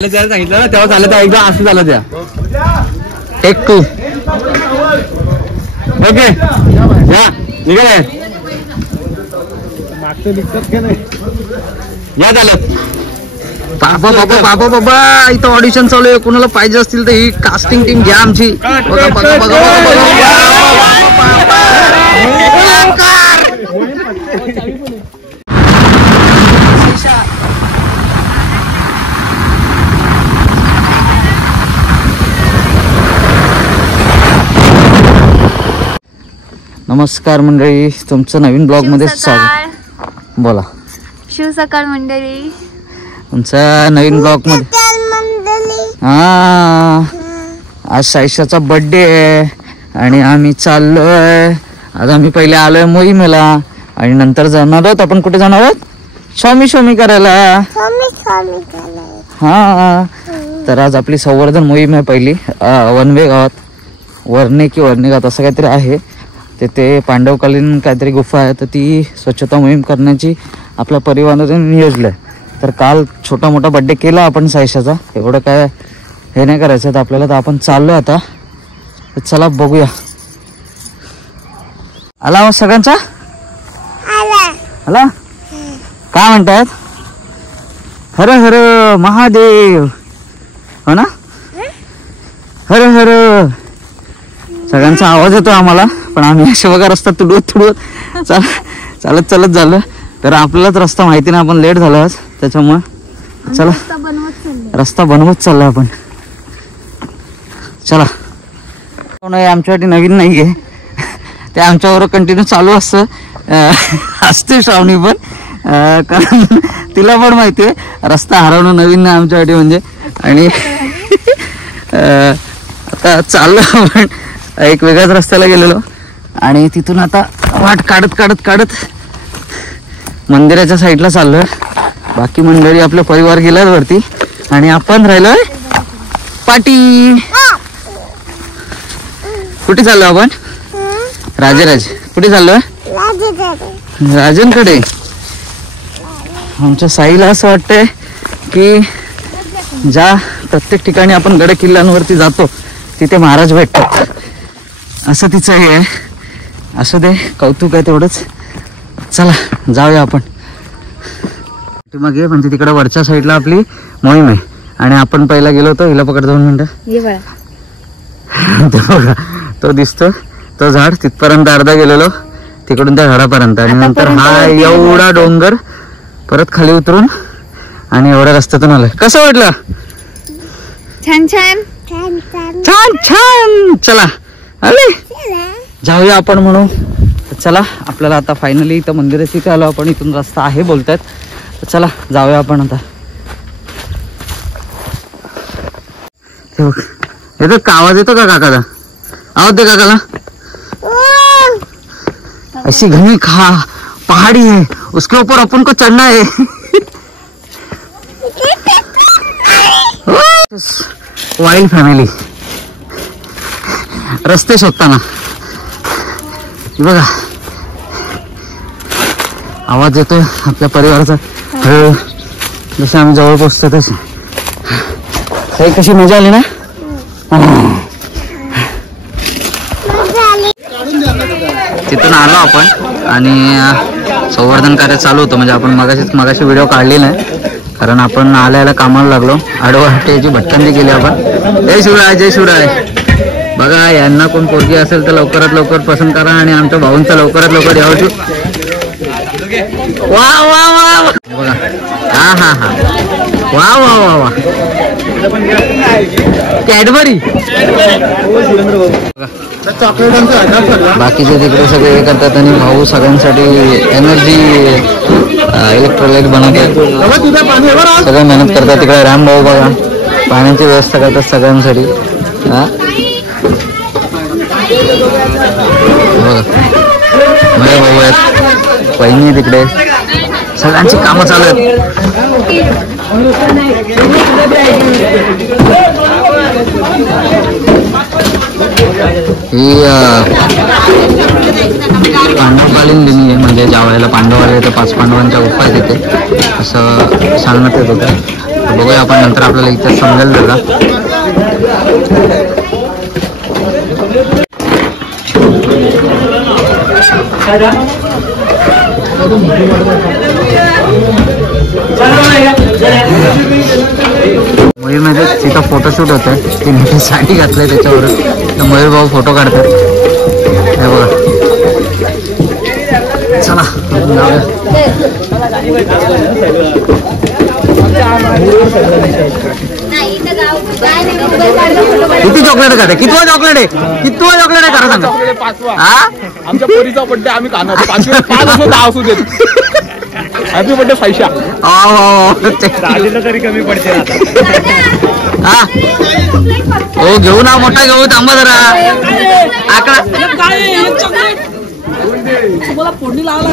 सांगितलं ना तेव्हा झालं त्या एकदा असं झालं त्या टेक 2 ओके या निघाले या झालं बाबा बाबा बाबा बाबा इथं ऑडिशन चालू आहे. कोणाला पाहिजे असतील तर ही कास्टिंग टीम घ्या आमची. बघा बघा बघा नमस्कार मंडळी, तुमचं नवीन ब्लॉग मध्ये स्वागत. बोला. शिव सकाळ मंडळी, तुमचा नवीन ब्लॉग मध्ये. आज सायशाचा बर्थडे आहे आणि आम्ही चाललोय. आज आम्ही पहिले आलोय मोहिमेला आणि नंतर जाणार आहोत. आपण कुठे जाणार आहोत? स्वामी करायला. हा, तर आज आपली संवर्धन मोहीम आहे पहिली. वनवे गावात, वर्णे की वर्णे गावात असं काहीतरी आहे. तिथे पांडवकालीन काहीतरी गुफा आहे, तर ती स्वच्छता मोहीम करण्याची आपल्या परिवाराने नियोजलं आहे. तर काल छोटा मोठा बड्डे केला आपण सायशाचा. एवढं काय हे नाही करायचं तर आपल्याला. तर आपण चाललो आता. तर चला बघूया. आला मग सगळ्यांचा आला. काय म्हणतात? हर हर महादेव. हो ना? हर हर. सगळ्यांचा आवाज येतो आम्हाला, पण आम्ही असे बघा रस्ता तुडवत चालत झालं. तर आपल्यालाच रस्ता माहिती नाही, आपण लेट झालो आज, त्याच्यामुळे चला रस्ता बनवत चाललो आपण. चला. आमच्यासाठी नवीन नाही आहे, ते आमच्यावर कंटिन्यू चालू असते श्रावणी पण. कारण तिला पण माहिती आहे रस्ता हरवणं नवीन नाही आमच्यासाठी म्हणजे. आणि आता चाललो आपण एक वेगळ्याच रस्त्याला गेलेलो आणि तिथून आता वाट काढत मंदिराच्या साईडला चाललोय. बाकी मंडळी आपला परिवार गेलाय वरती आणि आपण राहिलोय पाटी. कुठे चाललो आपण? राजेराज. कुठे चाललोय? राजनकडे. आमच्या साईला असं वाटतंय की ज्या प्रत्येक ठिकाणी आपण गड किल्ल्यांवरती जातो तिथे महाराज भेटतात, असं तिचं हे आहे. असं दे, कौतुक आहे तेवढंच. चला जाऊया आपण. मग ये म्हणजे तिकडे वरच्या साईडला आपली मोहीम आहे आणि आपण पहिला गेलो होतो. हिला पकड 2 मिनिटं. बघा तो दिसतो तो झाड, तिथपर्यंत अर्धा गेलेलो, तिकडून त्या झाडापर्यंत. आणि नंतर हा एवढा डोंगर परत खाली उतरून आणि एवढ्या रस्त्यातून आलोय. कसं वाटलं? छान छान छान छान. चला आले जाऊया आपण म्हणू. चला आपल्याला आता फायनली इथं मंदिराची इथे आलो आपण. इथून रस्ता आहे बोलतायत, तर चला जाऊया आपण आता. येतो का आवाज? येतो का काकाला? आवाज दे काकाला. ऐसी घनी पहाड़ी है, उसके ऊपर अपन को चढ़ना है. वाइल्ड फॅमिली रस्ते शोधताना बघा आवाज येतोय आपल्या परिवाराचा. जसं आम्ही जवळ पोचतो तशी. काही कशी मजा आली ना? तिथून आलो आपण आणि संवर्धन कार्य चालू होतं. म्हणजे आपण मगाशी व्हिडिओ काढलेला आहे, कारण आपण आल्याला कामाला लागलो. आडवाटेची भटकंती केली आपण. जय शिवराय, जय शिवराय. बघा यांना कोण पोरगी असेल तर लवकरात लवकर पसंत करा आणि आमच्या भाऊंचा लवकरात लवकर यावं. वा वा वा बघा. हा हा हा वा वा वा वा. कॅडबरी. बाकीचे तिकडे सगळे हे करतात आणि भाऊ सगळ्यांसाठी एनर्जी इलेक्ट्रोलाइट बनवतात. सगळे मेहनत करतात. तिकडे राम भाऊ बघा पाण्याची व्यवस्था करतात सगळ्यांसाठी. हा बघा माझे भाऊ आहेत, बहिणी तिकडे, सगळ्यांची कामं चालू आहेत. ही पांडवकालीन लेणी आहे, म्हणजे ज्या वेळेला पांडव आले तर 5 पांडवांच्या गुफा आहे तिथे असं सांगण्यात येत होतं. बघूया आपण नंतर, आपल्याला इथे समजेल जरा. मयूर मध्ये तिथं फोटोशूट होत आहे. तिने साडी घातलंय त्याच्यावर, तर मयूर भाऊ फोटो काढतात. हे बघा, चला किती चॉकलेट खाते? कितवा चॉकलेट आहे? कितवा चॉकलेट आहे खरं सांगा. आमच्या पोरीचा बड्डे आम्ही खाणार 5 असो 10 असू देत. Happy birthday Saisha. तरी कमी पडते. हो घेऊ ना, मोठा घेऊ. थांबा जरा. आकडा तुम्हाला फोडणी लावायला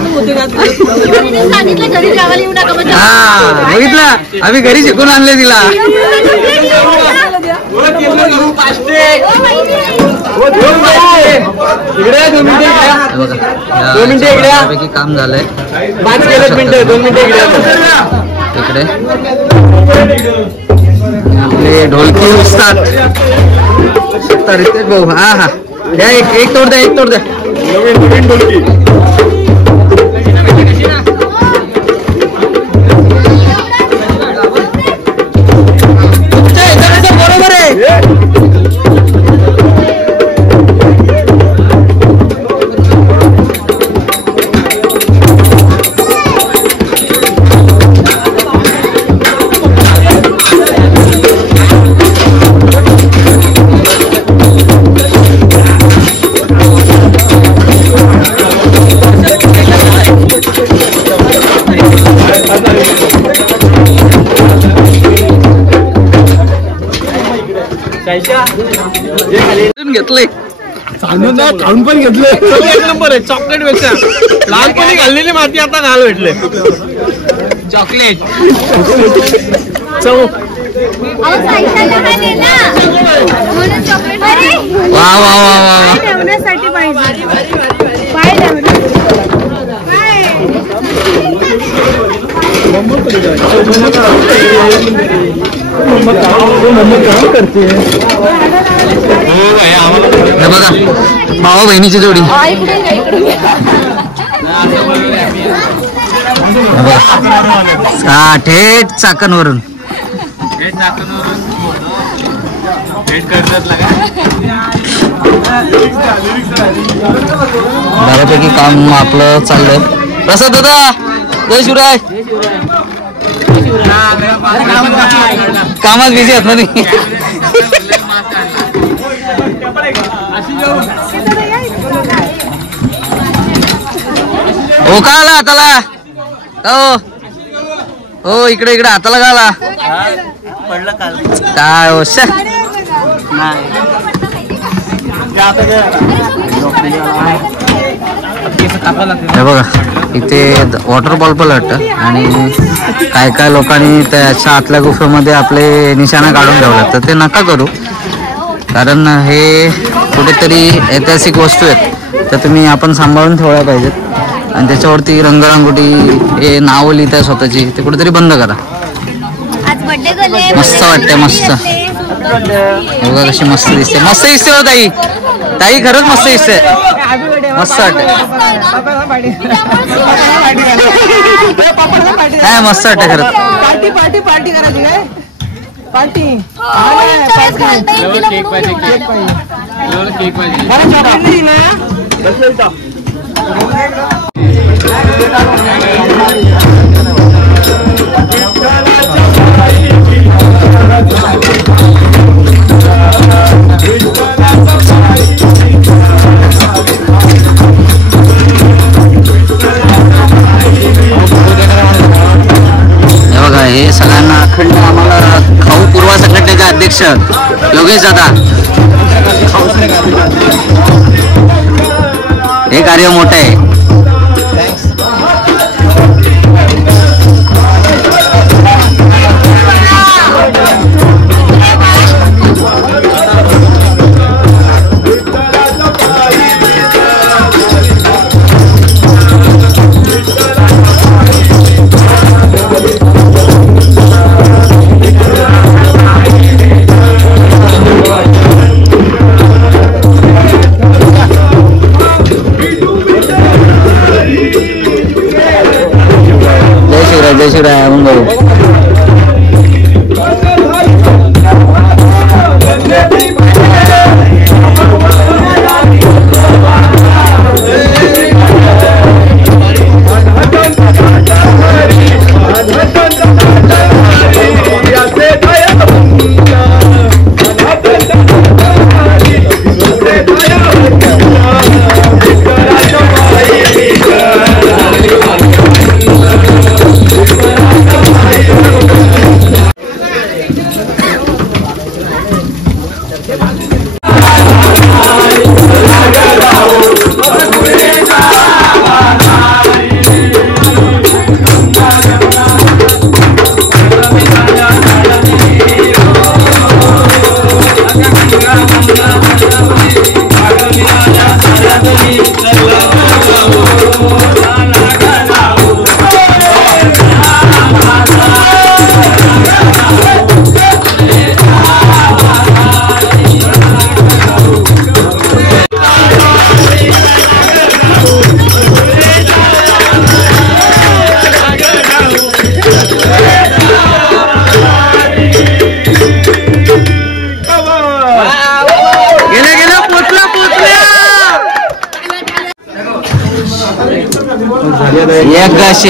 बघितलं, आम्ही घरी शिकून आणले तिला. काम झालंय. 2 मिनिटं इकडे आपले ढोलकी उस्ताद रितेश भाऊ. हा हा, द्या एक तोड द्या, एक तोड द्या. बरोबर आहे. घेतलंय खाऊन पण घेतलं. एक नंबर आहे. चॉकलेट पेक्षा लहानपणी घाललेली माती आता घाल भेटले. चॉकलेट चव. वा वा वा वा. बघा, भावा बहिणीची जोडी. थेट चाकणवरून. बऱ्यापैकी काम आपलं चाललंय. प्रसाद दादा, जय शिवराय. कामात बिझी आहेत ना तुम्ही. हो का आला हाताला? हो हो, इकडे इकडे हाताला का आला? काय हो हे बघा, इथे वॉटरफॉल पण वाटतं. आणि काय काय लोकांनी त्याच्या आतल्या गुफेमध्ये आपले निशाणा काढून ठेवतात, तर ते नका करू. कारण हे कुठेतरी ऐतिहासिक वस्तू आहेत, तर तुम्ही आपण सांभाळून ठेवल्या पाहिजेत. आणि त्याच्यावरती रंगरांगोटी हे नावं लिहित आहे स्वतःची, ते कुठेतरी बंद करा. मस्त वाटते, मस्त. बघा कशी मस्त दिसते. मस्त दिसते हो ताई. ताई खरंच मस्त दिसते. मस्त वाटते. काय मस्त वाटते खरंच. पार्टी पार्टी पार्टी करायची काय? पार्टी. केक पाहिजे. हे सगळ्यांना अखंड आम्हाला खाऊ पूर्वा संघटनेचे अध्यक्ष योगेश दादा. हे कार्य मोठं आहे. उशीर आहे आपण बघू. एक गाशी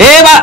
हे बा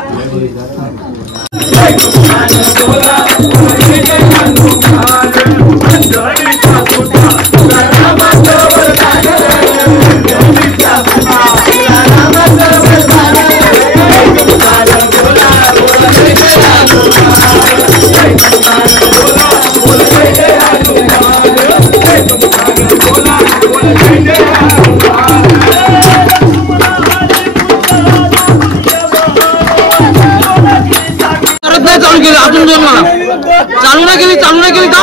चालू नाही केली का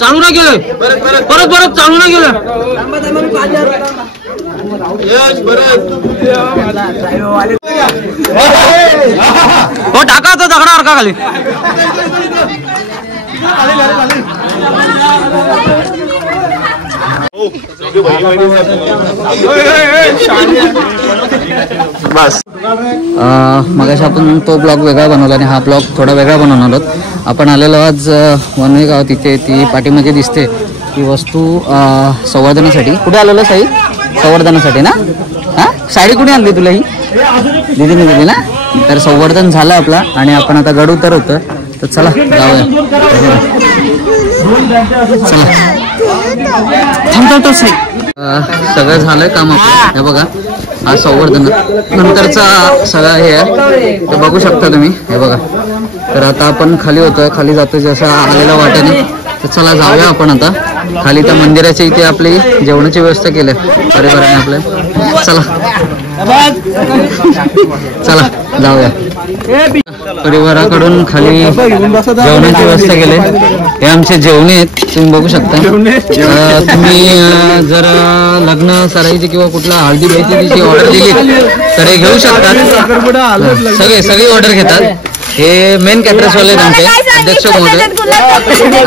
चालू नाही केलं परत चालू नाही केलं हो टाका तो दगडावर का खाली बस मगाशी आपण तो ब्लॉग वेगळा बनवला आणि हा ब्लॉग थोडा वेगळा बनवणार आहोत. आपण आलेलो आज वनवे गाव. तिथे ती पाठीमागे दिसते ती वस्तू संवर्धनासाठी. कुठे आलेलो साई? संवर्धनासाठी ना. हा साडी कुठे आणली तुला? ही दीदीने दिली ना. तर संवर्धन झालं आपला आणि आपण आता गड उतरवतो. तर चला जाऊया. चला थांबतो साई. सगळं झालंय काम आपलं. हे बघा हा संवर्धन नंतरचा सगळा हे आहे ते बघू शकता तुम्ही. हे बघा. तर आता आपण खाली होतोय. खाली जातोय जसं आलेल्या वाटेने. तर चला जाऊया आपण आता खाली. त्या मंदिराच्या इथे आपली जेवणाची व्यवस्था केली परिवाराने आपल्या. चला चला जाऊया. परिवाराकडून खाली जेवणाची व्यवस्था केली. हे आमचे जेवणे आहेत तुम्ही बघू शकता. तुम्ही जर लग्न सराईची किंवा कुठला हळदी बेहतीची ऑर्डर दिली तर हे घेऊ शकतात. सगळी ऑर्डर घेतात. हे मेन कॅटरर्सवाले आमचे अध्यक्ष महोदय.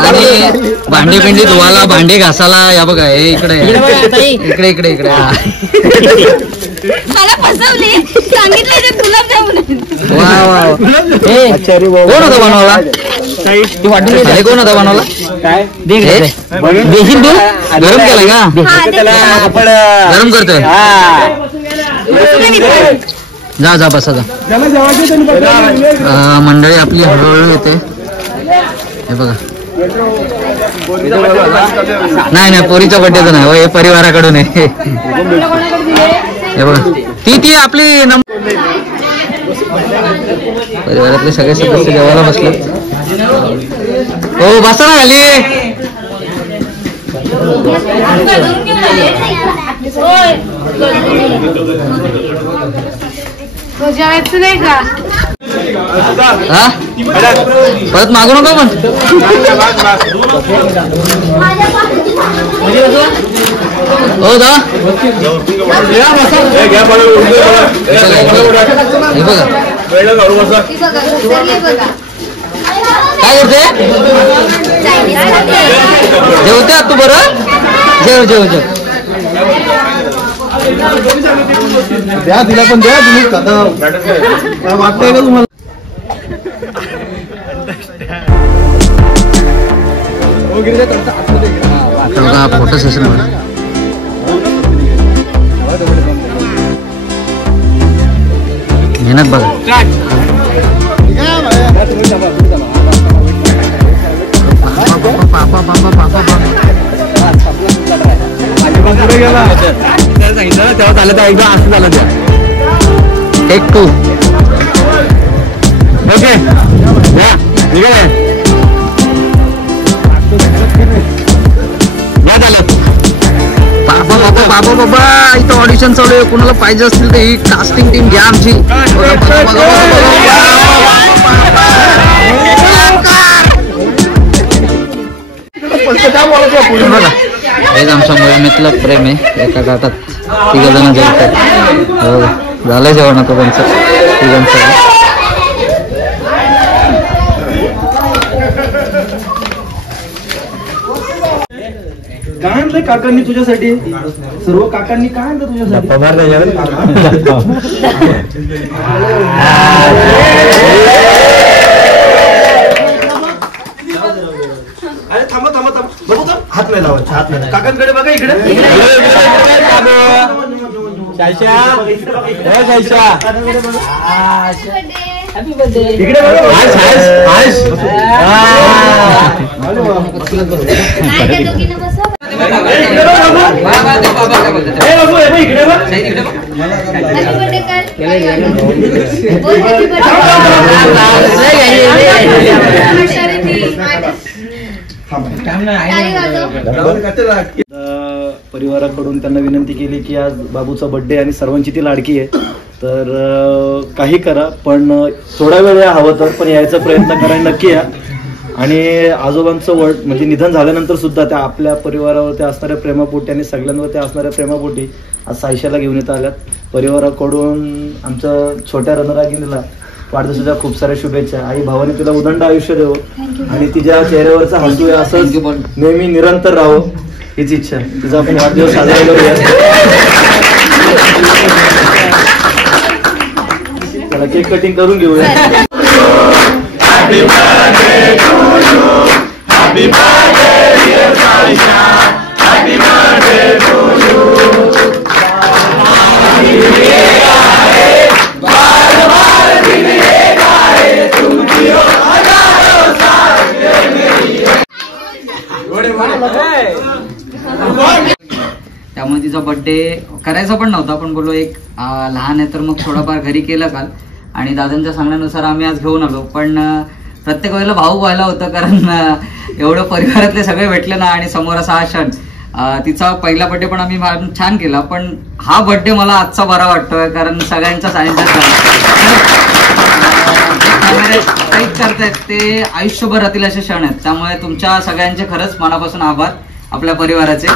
आणि भांडी पिंडी धुवायला भांडी घासायला या बघा हे इकडे इकडे इकडे इकडे. कोण होता बनवला? कोण होता बनवला? देखील तू गरम केला का? गरम करतोय. जा जा बसा जा. मंडळी आपली हळूहळू येते. हे बघा. नाही पोरीचा बड्डेचं नाही. हे परिवाराकडून आहे. हे बघा ती आपली परिवारातले सगळे सदस्य जेवायला बसले. हो बसा ना खाली. नाही का? हा परत मागू नका पण. हो दा हे बघा काय करते? जेवते तू बरं. जेव जेव जेव. द्या तिला पण द्या तुम्ही कथा वाटतंय का तुम्हाला फोटो सेशन मेहनत बघा तेव्हा झालं त्या एकदा असं झालं त्या टेक 2 ओके बाबा इथं ऑडिशन चालू आहे. कुणाला पाहिजे असतील तर ही कास्टिंग टीम घ्या आमची. हेच आमच्या मोहिमेतलं प्रेम आहे. एका घाटात 3 जण जेवतात. झालंय जेवण आता त्यांचं 3 काय आणलंय काकांनी तुझ्यासाठी? सर्व काकांनी काय आणलं तुझ्यासाठी? अरे थांबा थांबा थांबा बघू तर हात नाही लावायचे. हात नाही. काकांकडे बघा इकडे. इकडे बघा. परिवाराकडून त्यांना विनंती केली की आज बाबूचा बर्थडे आणि सर्वांची ती लाडकी आहे, तर काही करा पण थोडा वेळ हवं तर पण यायचा प्रयत्न करायला नक्की या. आणि आजोबांचं म्हणजे निधन झाल्यानंतर सुद्धा त्या आपल्या परिवारावरती असणाऱ्या प्रेमापोटी आणि सगळ्यांवरती असणाऱ्या प्रेमापोटी आज सायशाला घेऊन येत आल्यात. परिवाराकडून आमच्या छोट्या रणरागिणीला वाढदिवसाच्या खूप साऱ्या शुभेच्छा. आई भावाने तिला उदंड आयुष्य देवो आणि तिच्या चेहऱ्यावरचा हसू असंच नेहमी निरंतर राहो हीच इच्छा. तिचा आपण वाढदिवस साजरा करूया. त्याला केक कटिंग करून घेऊया. Happy birthday to you. Happy birthday dear Saisha. Happy birthday to you. त्यामुळे तिचा बर्थडे करायचा पण नव्हता, पण बोललो एक लहान आहे तर मग थोडंफार घरी केलं काल आणि दादांच्या सांगण्यानुसार आम्ही आज घेऊन आलो. पण प्रत्येक वेळेला भाऊ व्हायला होतं कारण एवढं परिवारातले सगळे भेटले ना आणि समोर असा हा क्षण. तिचा पहिला बर्थडे पण आम्ही छान केला, पण हा बर्थडे मला आजचा बरा वाटतोय कारण सगळ्यांच्या सानिध्यात काही करतायत ते आयुष्यभर राहतील असे क्षण आहेत. त्यामुळे तुमच्या सगळ्यांचे खरंच मनापासून आभार आपल्या परिवाराचे.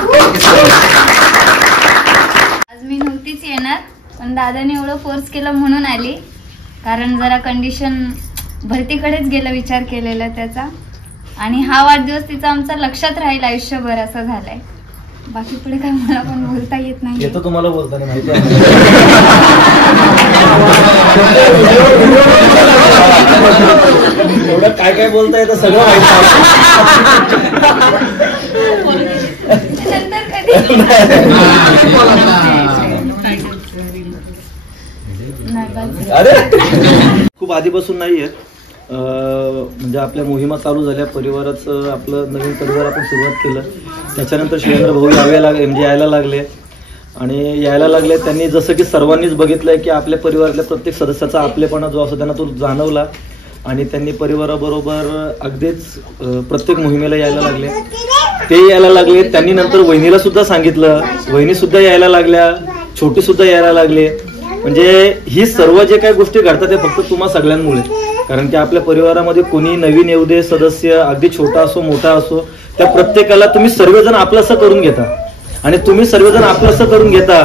आज मी नव्हतीच येणार पण दादाने एवढं फोर्स केलं म्हणून आली, कारण जरा कंडिशन भरतीकडेच गेला विचार केलेला त्याचा. आणि हा वाढदिवस तिचा आमचा लक्षात राहील आयुष्यभर असं झालंय. बाकी पुढे काय मला पण बोलता येत नाही. येतो तुम्हाला बोलताना माहिती आहे. एवढं काय काय बोलता येतं सगळं माहिती नंतर कधी अरे खूप आधीपासून नाहीये. म्हणजे आपल्या मोहिमा चालू झाल्या, परिवाराचं आपलं नवीन परिवार आपण सुरुवात केलं. त्याच्यानंतर शिवेंद्र भाऊ यायला लागले आणि यायला लागले. त्यांनी जसं की सर्वांनीच बघितलंय की आपल्या परिवारातल्या प्रत्येक सदस्याचा आपलेपणा जो असतो त्यांना तो जाणवला आणि त्यांनी परिवाराबरोबर अगदीच प्रत्येक मोहिमेला यायला लागले. ते यायला लागले. त्यांनी नंतर वहिनीला सुद्धा सांगितलं, वहिनी सुद्धा यायला लागल्या, छोटी सुद्धा यायला लागले. म्हणजे ही सर्व जे काही गोष्टी घडतात ते फक्त तुम्हा सगळ्यांमुळे. कारण की आपल्या परिवारामध्ये कोणी नवीन येऊ दे सदस्य, अगदी छोटा असो मोठा असो, त्या प्रत्येकाला तुम्ही सर्वजण आपलंसं करून घेता आणि तुम्ही सर्वजण आपलंसं करून घेता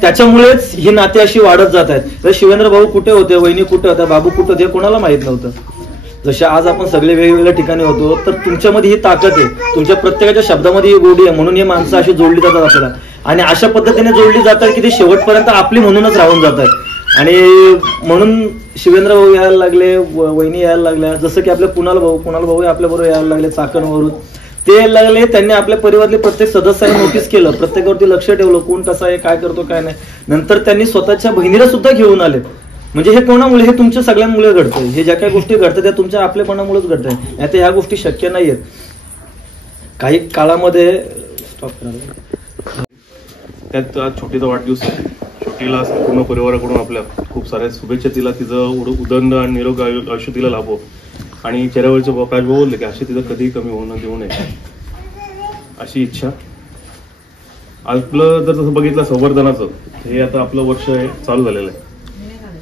त्याच्यामुळेच ही नाती अशी वाढत जात आहेत. तर शिवेंद्र भाऊ कुठे होते, वहिनी कुठे होत्या, बाबू कुठे होते कोणाला माहित नव्हतं. जसे आज आपण सगळे वेगवेगळ्या ठिकाणी होतो, तर तुमच्यामध्ये ही ताकद आहे, तुमच्या प्रत्येकाच्या शब्दामध्ये ही गोडी आहे, म्हणून ही माणसं अशी जोडली जातात आपल्याला. आणि अशा पद्धतीने जोडली जातात की ती शेवटपर्यंत आपली म्हणूनच राहून जात आहे. आणि म्हणून शिवेंद्र भाऊ यायला लागले, वहिनी यायला लागल्या, जसं की आपले कुणाल भाऊ आपल्या बरोबर यायला लागले चाकणवरून. ते यायला लागले, त्यांनी आपल्या परिवारातले प्रत्येक सदस्याने नोटीस केलं, प्रत्येकावरती लक्ष ठेवलं, कोण कसा आहे, काय करतो काय नाही. नंतर त्यांनी स्वतःच्या बहिणीला सुद्धा घेऊन आले. म्हणजे हे कोणामुळे? हे तुमच्या सगळ्यांमुळे घडतंय. हे ज्या काही गोष्टी घडतात त्या तुमच्या आपलेपणामुळेच घडतंय. नाही तर ह्या गोष्टी शक्य नाहीयेत. काही काळामध्ये स्टॉप करायला त्यात आज छोटीचा वाढदिवस आहे. छोटीला पूर्ण परिवाराकडून आपल्या खूप साऱ्या शुभेच्छा. तिला तिचं उदंड आणि निरोगी आयुष्य तिला लाभो. आणि चेहऱ्यावरचे प्रकाश बोलले की अशी तिथं कधीही कमी होणं देऊ नये अशी इच्छा. आपलं जर तसं बघितलं संवर्धनाचं, हे आता आपलं वर्ष चालू झालेलं आहे,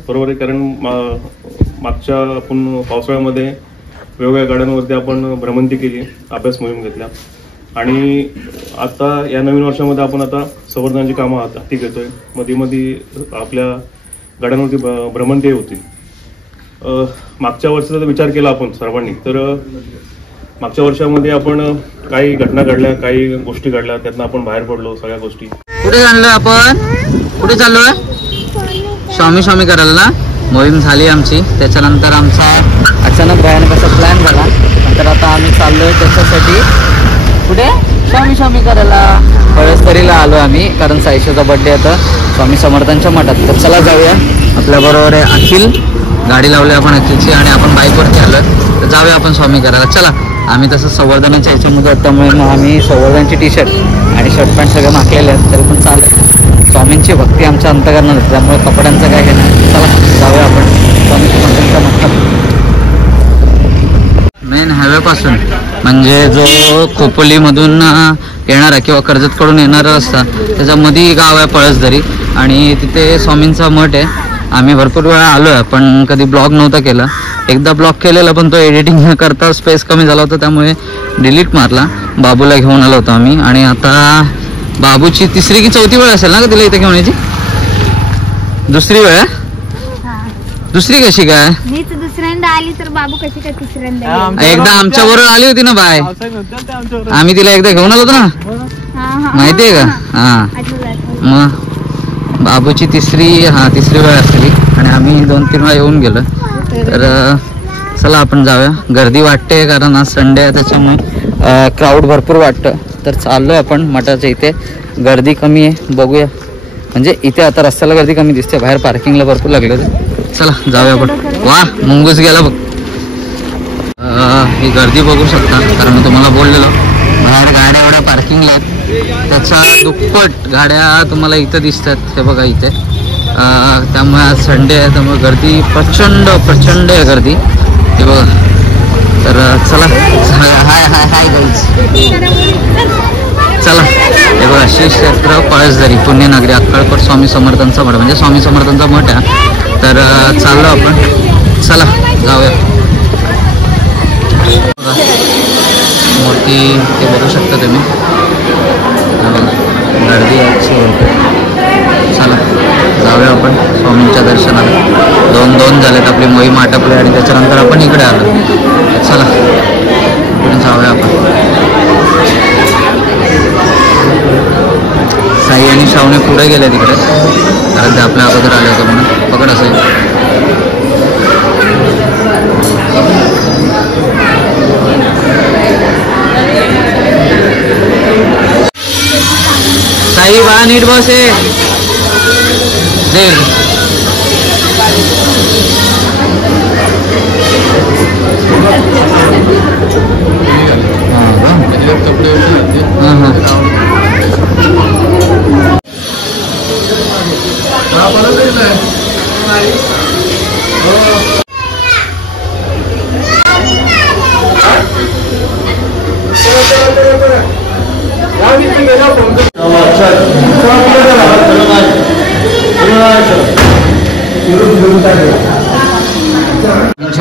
बरोबर आहे. कारण मागच्या आपण पावसाळ्यामध्ये वेगवेगळ्या गाड्यांवरती आपण भ्रमंती केली, अभ्यास मोहीम घेतल्या. आणि आता या नवीन वर्षामध्ये आपण आता संवर्धनाची कामं हाती घेतोय. मध्ये आपल्या गाड्यांवरती भ्रमंती होती. मागच्या वर्षाचा विचार केला आपण सर्वांनी, तर मागच्या वर्षामध्ये आपण काही घटना घडल्या, काही गोष्टी घडल्या, त्यातनं आपण बाहेर पडलो सगळ्या गोष्टी. कुठे चाललोय आपण? कुठे चाललोय? स्वामी करायला ना मोहीम झाली आमची. त्याच्यानंतर आमचा अचानक भयानक असा प्लॅन झाला. नंतर आता आम्ही चाललोय त्याच्यासाठी कुठे स्वामी करायला. पळसतरीला आलो आम्ही, कारण साईशेचा बर्थडे आता स्वामी समर्थांच्या मठात. तर चला जाऊया. आपल्या बरोबर आहे अखिल. गाडी लावली आपण अखिलची आणि आपण बाईकवरती आलोय. तर जाऊया आपण स्वामी करायला. चला. आम्ही तसं संवर्धनाच्या ह्याच्यामध्ये त्यामुळे मग आम्ही संवर्धनाची टी शर्ट आणि शर्ट पॅन्ट सगळं मागलेले आहेत, तरी पण चालेल. स्वामींची भक्ती आमच्या अंतकरणात आहे, त्यामुळे कपड्यांचं काय हे नाही. चला जाऊया आपण स्वामी समर्थांच्या मठात. मेन हायवेपासून म्हणजे जो खोपोलीमधून येणारा किंवा कर्जतकडून येणारा रस्ता, त्याच्यामध्ये गाव आहे पळसदरी. आणि तिथे स्वामींचा मठ आहे. आम्ही भरपूर वेळा आलो आहे, पण कधी ब्लॉग नव्हता केला. एकदा ब्लॉग केलेला, पण तो एडिटिंग न करता स्पेस कमी झाला होता, त्यामुळे डिलीट मारला. बाबूला घेऊन आलो होतो आम्ही. आणि आता बाबूची 3री की 4थी वेळ असेल ना का तिला इथे घेऊन यायची? 2री वेळ? दुसरी कशी काय? मीच दुसऱ्यांदा आली तर बाबू कशी काय तिसऱ्यांदा? एकदा आमच्या बरोबर आली होती ना बाय, आम्ही तिला एकदा घेऊन आलो होतो ना, माहितीये का? हा, मग बाबूची 3री वेळ असली आणि आम्ही 2-3 वेळा येऊन गेलो. तर चला आपण जाऊया. गर्दी वाटते कारण आज संडे आहे, त्याच्यामुळे क्राऊड भरपूर वाटतं. तर चाललोय आपण मठाच्या इथे. गर्दी कमी आहे, बघूया. म्हणजे इथे आता रस्त्याला गर्दी कमी दिसते, बाहेर पार्किंगला भरपूर लागले होते. चला जाऊया आपण. वा, मुंगूस गेला बघ. ही गर्दी बघू शकता, कारण मी तुम्हाला बोललेलो बाहेर गाड्या एवढ्या पार्किंगला आहेत, त्याच्या दुप्पट गाड्या तुम्हाला इथं दिसतात. हे बघा इथे. त्यामुळे आज संडे आहे, त्यामुळे गर्दी प्रचंड आहे गर्दी. हे बघा. तर चला. Hi guys. चला. हे बघा, श्री क्षेत्र पळसदरी पुण्यनगरी अक्कलकोट स्वामी समर्थांचा मठ, म्हणजे स्वामी समर्थांचा मठ आहे. तर चाललो आपण. चला जाऊया. मूर्ती ते बघू शकता तुम्ही. गर्दी चला जाऊया आपण स्वामींच्या दर्शनाला. 2 झालेत आपली मोहीम आटपली आणि त्याच्यानंतर आपण इकडे आलो. चला इकडे जाऊया आपण. साई आणि शावणे पुढे गेले तिकडे, कारण ते आपल्या अगोदर आले होते म्हणून. पकड असेल. साई बा नीट बस आहे.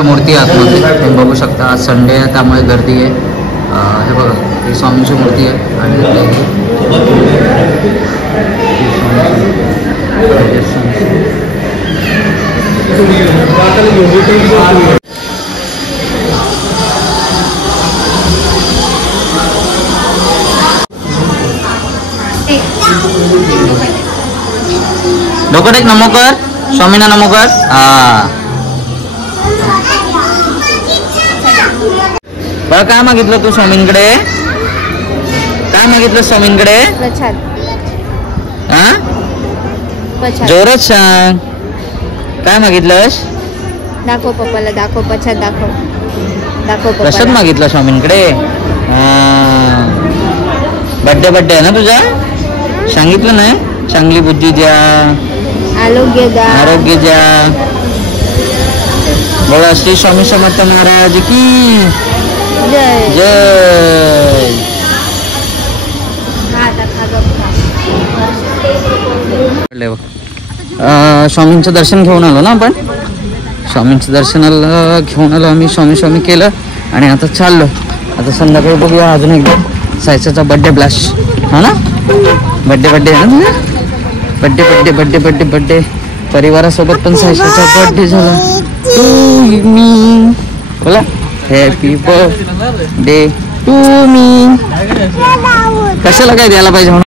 मूर्ती आतमध्ये तुम्ही बघू शकता. आज संडे आहे त्यामुळे गर्दी आहे. हे बघा, ही स्वामींची मूर्ती आहे आणि डोकं एक नमो कर, स्वामींना नमो कर. हा बघ, काय मागितलं तू स्वामींकडे? काय मागितलं स्वामींकडे? प्रसाद. हा प्रसाद जोरात सांग, काय मागितलंस? दाखव पप्पाला, दाखव प्रसाद, दाखव प्रसाद पप्पाला. मागितलं स्वामींकडे. बड्डे आहे ना तुझा? सांगितलं ना, चांगली बुद्धी द्या, आरोग्य द्या. आरोग्य द्या. बोला श्री स्वामी समर्थ महाराज की जय. जय. हा, आता खा गं, खा. स्वामींचं दर्शन घेऊन आलो ना आपण. स्वामींचं दर्शनाला घेऊन आलो आम्ही, स्वामी केलं आणि आता चाललो. आता संध्याकाळी बघूया अजून एकदा सायसाचा बड्डे ब्लास्ट. हा ना, बड्डे आहे ना तुझा? बड्डे परिवारासोबत पण सायसाचा बड्डे झाला. मी बोला हॅपी बर्थडे टू मी. कशाला काय द्यायला पाहिजे म्हणून